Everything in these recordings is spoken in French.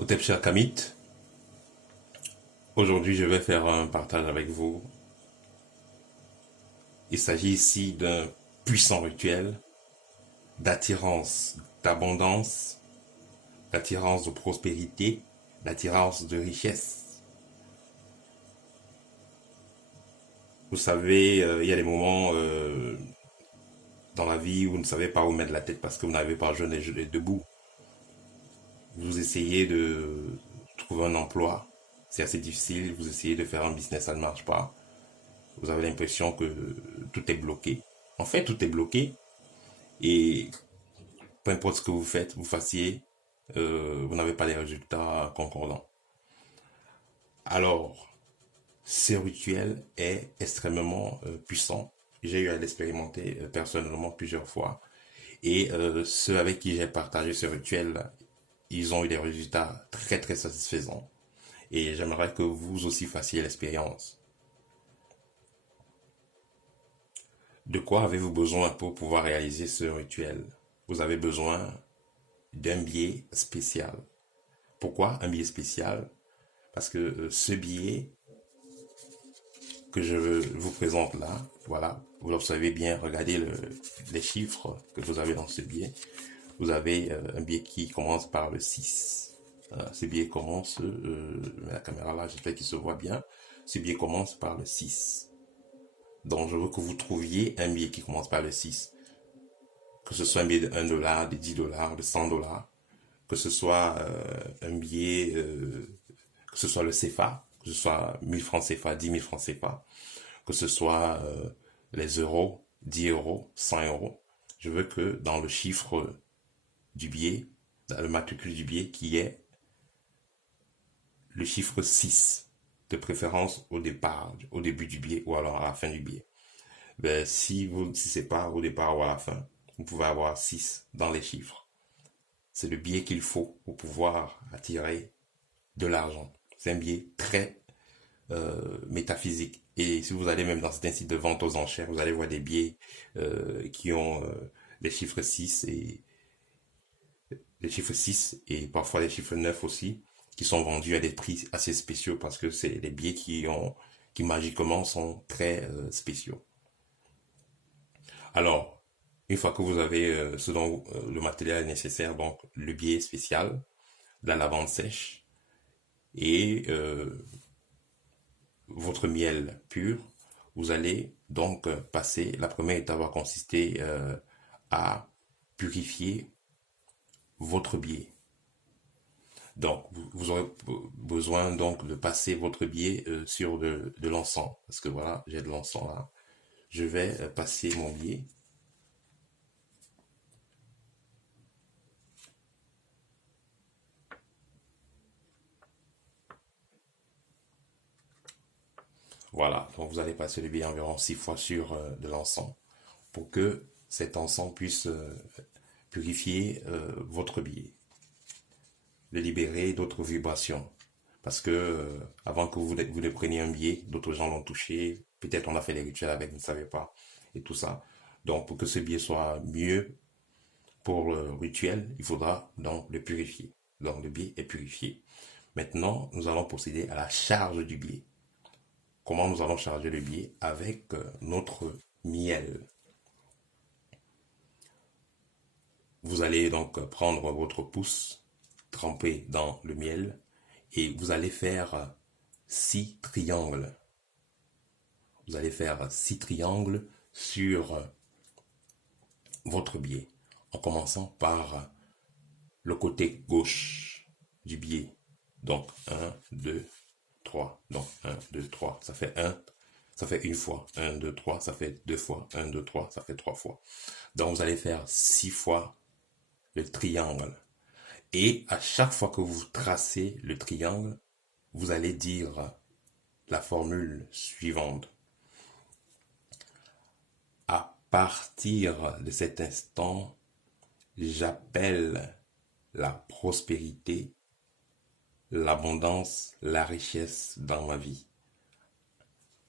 Otep cher Kamit, aujourd'hui je vais faire un partage avec vous. Il s'agit ici d'un puissant rituel d'attirance, d'abondance, d'attirance de prospérité, d'attirance de richesse. Vous savez, il y a des moments dans la vie où vous ne savez pas où mettre la tête parce que vous n'avez pas jeune et debout. Vous essayez de trouver un emploi, c'est assez difficile. Vous essayez de faire un business, ça ne marche pas. Vous avez l'impression que tout est bloqué. En fait, tout est bloqué et peu importe ce que vous faites, vous fassiez, vous n'avez pas les résultats concordants. Alors, ce rituel est extrêmement puissant. J'ai eu à l'expérimenter personnellement plusieurs fois. Et ceux avec qui j'ai partagé ce rituel, ils ont eu des résultats très très satisfaisants. Et j'aimerais que vous aussi fassiez l'expérience. De quoi avez-vous besoin pour pouvoir réaliser ce rituel? Vous avez besoin d'un billet spécial. Pourquoi un billet spécial? Parce que ce billet que je vous présente là, voilà, vous l'observez bien, regardez les chiffres que vous avez dans ce billet. Vous avez un billet qui commence par le 6. Ce billet commence, la caméra là, j'espère qu'il se voit bien. Ce billet commence par le 6. Donc je veux que vous trouviez un billet qui commence par le 6. Que ce soit un billet de 1 dollar, de 10 dollars, de 100 dollars. Que ce soit un billet, que ce soit le CFA, que ce soit 1000 francs CFA, 10 000 francs CFA, que ce soit les euros, 10 euros, 100 euros. Je veux que dans le chiffre du billet, dans le matricule du billet, qui est le chiffre 6, de préférence au départ, au début du billet ou alors à la fin du billet. Ben, si c'est pas au départ ou à la fin, vous pouvez avoir 6 dans les chiffres. C'est le billet qu'il faut pour pouvoir attirer de l'argent. C'est un billet très métaphysique. Et si vous allez même dans certains sites de vente aux enchères, vous allez voir des billets qui ont les chiffres 6 et les chiffres 6 et parfois les chiffres 9 aussi, qui sont vendus à des prix assez spéciaux parce que c'est des billets qui magiquement sont très spéciaux. Alors, une fois que vous avez ce dont le matériel est nécessaire, donc le billet spécial, la lavande sèche et votre miel pur, vous allez donc passer. La première étape va consister à purifier votre billet. Donc, vous aurez besoin donc de passer votre billet sur de l'encens. Parce que voilà, j'ai de l'encens là. Je vais passer mon billet. Voilà, donc vous allez passer le billet environ 6 fois sur de l'encens pour que cet encens puisse purifier votre billet, le libérer d'autres vibrations. Parce que avant que vous ne preniez un billet, d'autres gens l'ont touché, peut-être on a fait des rituels avec, vous ne savez pas, et tout ça. Donc pour que ce billet soit mieux pour le rituel, il faudra donc le purifier. Donc le billet est purifié. Maintenant, nous allons procéder à la charge du billet. Comment nous allons charger le billet? Avec notre miel. Vous allez donc prendre votre pouce trempé dans le miel et vous allez faire 6 triangles. Vous allez faire 6 triangles sur votre billet en commençant par le côté gauche du billet. Donc 1, 2, 3. Donc 1, 2, 3. Ça fait 1, ça fait une fois. 1, 2, 3, ça fait 2 fois. 1, 2, 3, ça fait 3 fois. Donc vous allez faire 6 fois le triangle. Et à chaque fois que vous tracez le triangle, vous allez dire la formule suivante. À partir de cet instant, j'appelle la prospérité, l'abondance, la richesse dans ma vie.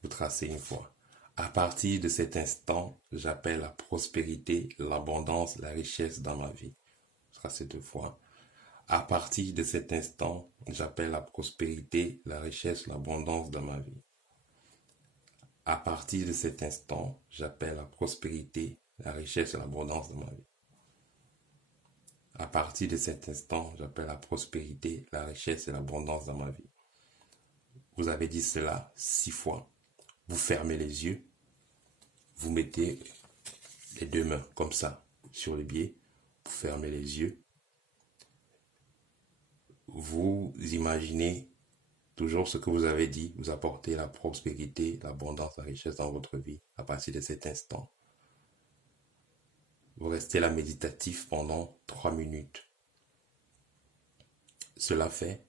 Vous tracez une fois. À partir de cet instant, j'appelle la prospérité, l'abondance, la richesse dans ma vie. Vous tracez 2 fois. À partir de cet instant, j'appelle la prospérité, la richesse, l'abondance dans ma vie. À partir de cet instant, j'appelle la prospérité, la richesse et l'abondance dans ma vie. À partir de cet instant, j'appelle la prospérité, la richesse et l'abondance dans ma vie. Vous avez dit cela 6 fois. Vous fermez les yeux. Vous mettez les deux mains comme ça sur le biais. Vous fermez les yeux. Vous imaginez toujours ce que vous avez dit. Vous apportez la prospérité, l'abondance, la richesse dans votre vie à partir de cet instant. Vous restez là méditatif pendant 3 minutes. Cela fait,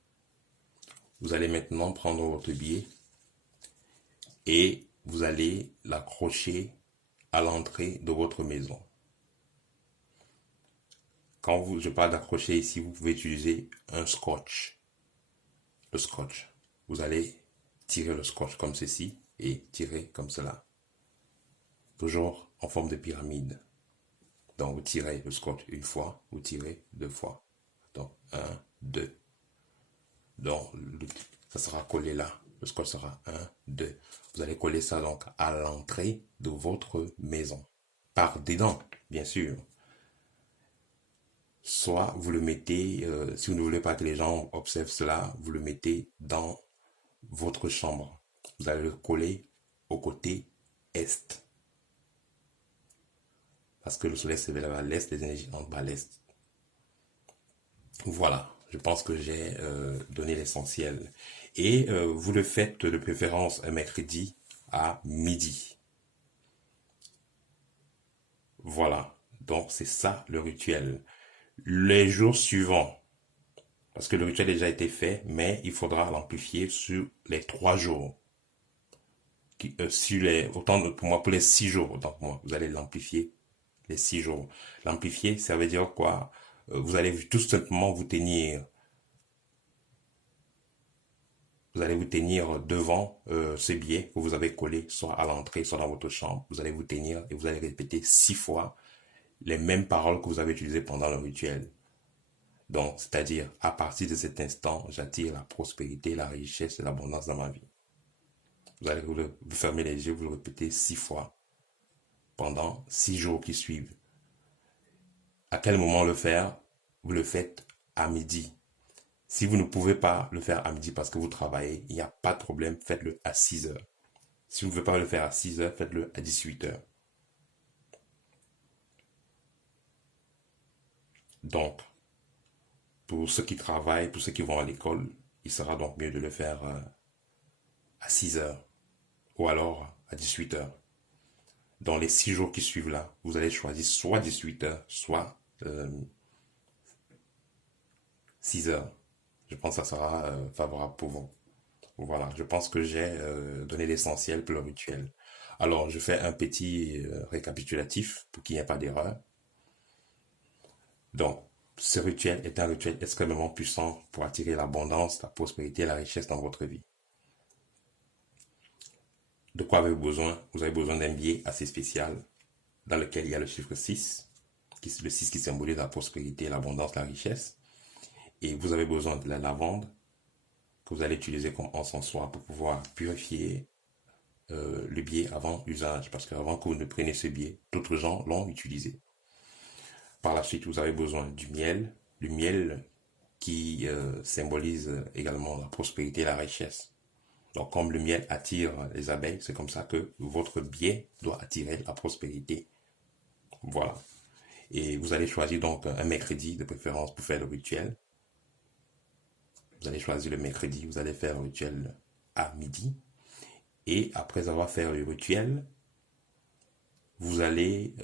vous allez maintenant prendre votre billet et vous allez l'accrocher à l'entrée de votre maison. Quand je parle d'accrocher ici, vous pouvez utiliser un scotch. Le scotch. Vous allez tirer le scotch comme ceci et tirer comme cela. Toujours en forme de pyramide. Donc vous tirez le scotch une fois, vous tirez 2 fois. Donc 1, 2. Donc ça sera collé là. Le scotch sera 1, 2. Vous allez coller ça donc à l'entrée de votre maison. Par dedans, bien sûr. Soit vous le mettez, si vous ne voulez pas que les gens observent cela, vous le mettez dans votre chambre. Vous allez le coller au côté est. Parce que le soleil se lève à l'est, les énergies entrent à l'est. Voilà, je pense que j'ai donné l'essentiel. Et vous le faites de préférence un mercredi à midi. Voilà, donc c'est ça le rituel. Les jours suivants, parce que le rituel a déjà été fait, mais il faudra l'amplifier sur les 3 jours. Pour moi, pour les 6 jours, autant pour moi, vous allez l'amplifier les 6 jours. L'amplifier, ça veut dire quoi? Vous allez tout simplement vous tenir. Vous allez vous tenir devant ce billet que vous avez collé, soit à l'entrée, soit dans votre chambre. Vous allez vous tenir et vous allez répéter 6 fois les mêmes paroles que vous avez utilisées pendant le rituel. Donc, c'est-à-dire, à partir de cet instant, j'attire la prospérité, la richesse et l'abondance dans ma vie. Vous allez vous fermer les yeux, vous le répétez 6 fois pendant 6 jours qui suivent. À quel moment le faire? Vous le faites à midi. Si vous ne pouvez pas le faire à midi parce que vous travaillez, il n'y a pas de problème, faites-le à 6 heures. Si vous ne pouvez pas le faire à 6 heures, faites-le à 18 heures. Donc, pour ceux qui travaillent, pour ceux qui vont à l'école, il sera donc mieux de le faire à 6 heures ou alors à 18 heures. Dans les 6 jours qui suivent là, vous allez choisir soit 18 heures, soit 6 heures. Je pense que ça sera favorable pour vous. Voilà, je pense que j'ai donné l'essentiel pour le rituel. Alors, je fais un petit récapitulatif pour qu'il n'y ait pas d'erreur. Donc, ce rituel est un rituel extrêmement puissant pour attirer l'abondance, la prospérité et la richesse dans votre vie. De quoi avez-vous besoin? Vous avez besoin d'un billet assez spécial dans lequel il y a le chiffre 6, le 6 qui symbolise la prospérité, l'abondance, la richesse. Et vous avez besoin de la lavande que vous allez utiliser comme encensoir pour pouvoir purifier le billet avant usage. Parce qu'avant que vous ne preniez ce billet, d'autres gens l'ont utilisé. Par la suite, vous avez besoin du miel qui symbolise également la prospérité et la richesse. Donc, comme le miel attire les abeilles, c'est comme ça que votre billet doit attirer la prospérité. Voilà. Et vous allez choisir donc un mercredi de préférence pour faire le rituel. Vous allez choisir le mercredi, vous allez faire le rituel à midi. Et après avoir fait le rituel, vous allez,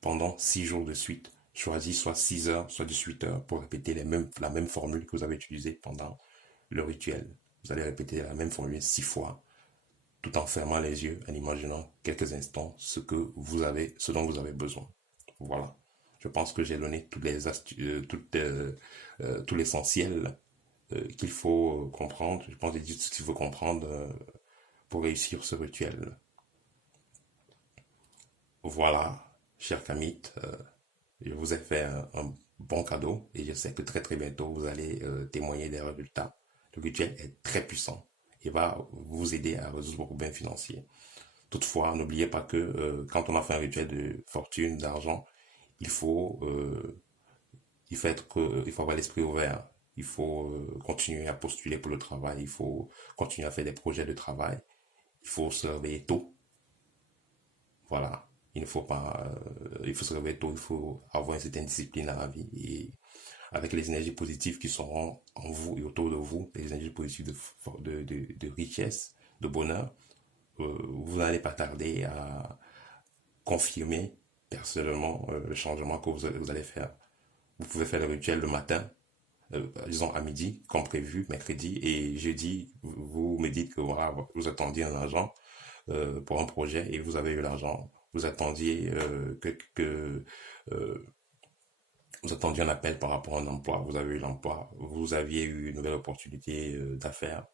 pendant 6 jours de suite, choisir soit 6 heures, soit 18 heures pour répéter la même formule que vous avez utilisée pendant le rituel. Vous allez répéter la même formule 6 fois, tout en fermant les yeux, en imaginant quelques instants ce dont vous avez besoin. Voilà. Je pense que j'ai donné toutes les astuces, tout l'essentiel qu'il faut comprendre. Je pense que j'ai dit tout ce qu'il faut comprendre pour réussir ce rituel. Voilà, cher Kamit, je vous ai fait un bon cadeau et je sais que très très bientôt vous allez témoigner des résultats. Le rituel est très puissant et va vous aider à résoudre vos problèmes financiers. Toutefois, n'oubliez pas que quand on a fait un rituel de fortune, d'argent, il faut, euh, il faut avoir l'esprit ouvert. Il faut continuer à postuler pour le travail. Il faut continuer à faire des projets de travail. Il faut se réveiller tôt. Voilà. Il ne faut pas, il faut se réveiller tôt. Il faut avoir une certaine discipline à la vie et avec les énergies positives qui seront en vous et autour de vous, les énergies positives de richesse, de bonheur, vous n'allez pas tarder à confirmer personnellement le changement que vous allez faire. Vous pouvez faire le rituel le matin, disons à midi, comme prévu, mercredi, et jeudi, vous me dites que voilà, vous attendiez un argent pour un projet et vous avez eu l'argent. Vous attendiez euh, vous attendiez un appel par rapport à un emploi, vous avez eu l'emploi, vous aviez eu une nouvelle opportunité d'affaires.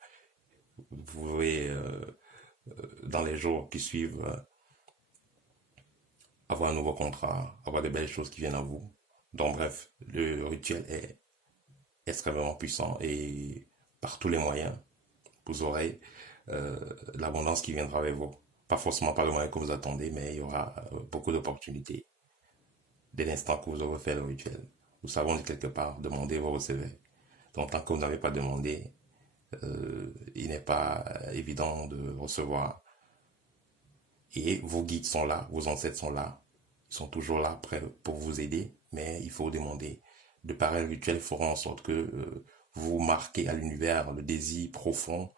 Vous pouvez, dans les jours qui suivent, avoir un nouveau contrat, avoir des belles choses qui viennent à vous. Donc bref, le rituel est extrêmement puissant et par tous les moyens, vous aurez l'abondance qui viendra avec vous. Pas forcément par le moyen que vous attendez, mais il y aura beaucoup d'opportunités dès l'instant que vous aurez fait le rituel. Nous savons de quelque part, demandez, vous recevez. Donc tant que vous n'avez pas demandé, il n'est pas évident de recevoir. Et vos guides sont là, vos ancêtres sont là, ils sont toujours là, prêts pour vous aider, mais il faut demander. De pareils rituels feront en sorte que vous marquez à l'univers le désir profond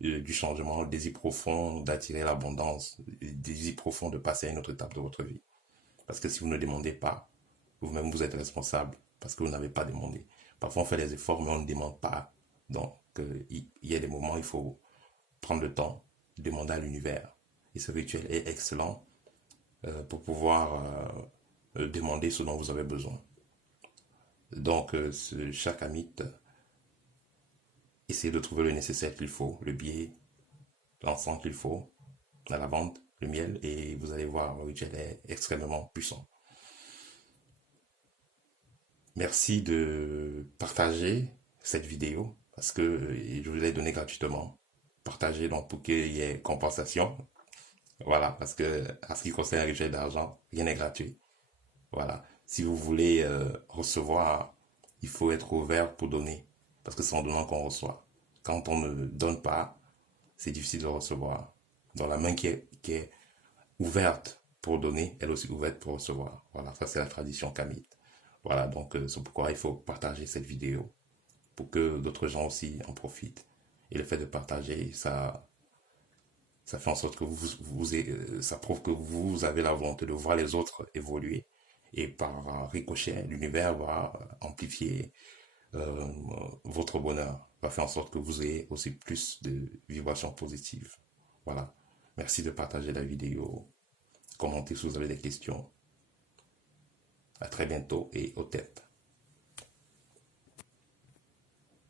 du changement, le désir profond d'attirer l'abondance, le désir profond de passer à une autre étape de votre vie. Parce que si vous ne demandez pas, vous-même vous êtes responsable, parce que vous n'avez pas demandé. Parfois on fait des efforts, mais on ne demande pas. Donc il y a des moments où il faut prendre le temps, demander à l'univers. Et ce rituel est excellent pour pouvoir demander ce dont vous avez besoin. Donc, chaque amite, essayez de trouver le nécessaire qu'il faut, le biais, l'encens qu'il faut, la lavande, le miel, et vous allez voir, le rituel est extrêmement puissant. Merci de partager cette vidéo, parce que je vous l'ai donné gratuitement. Partagez donc pour qu'il y ait compensation. Voilà, parce que à ce qui concerne le rituel d'argent, rien n'est gratuit. Voilà. Si vous voulez recevoir, il faut être ouvert pour donner. Parce que c'est en donnant qu'on reçoit. Quand on ne donne pas, c'est difficile de recevoir. Donc la main qui est ouverte pour donner, elle est aussi ouverte pour recevoir. Voilà, ça c'est la tradition kamite. Voilà, donc c'est pourquoi il faut partager cette vidéo pour que d'autres gens aussi en profitent. Et le fait de partager, ça fait en sorte que ça prouve que vous avez la volonté de voir les autres évoluer. Et par ricochet, l'univers va amplifier euh, votre bonheur, va faire en sorte que vous ayez aussi plus de vibrations positives. Voilà. Merci de partager la vidéo. Commentez si vous avez des questions. À très bientôt et au tête.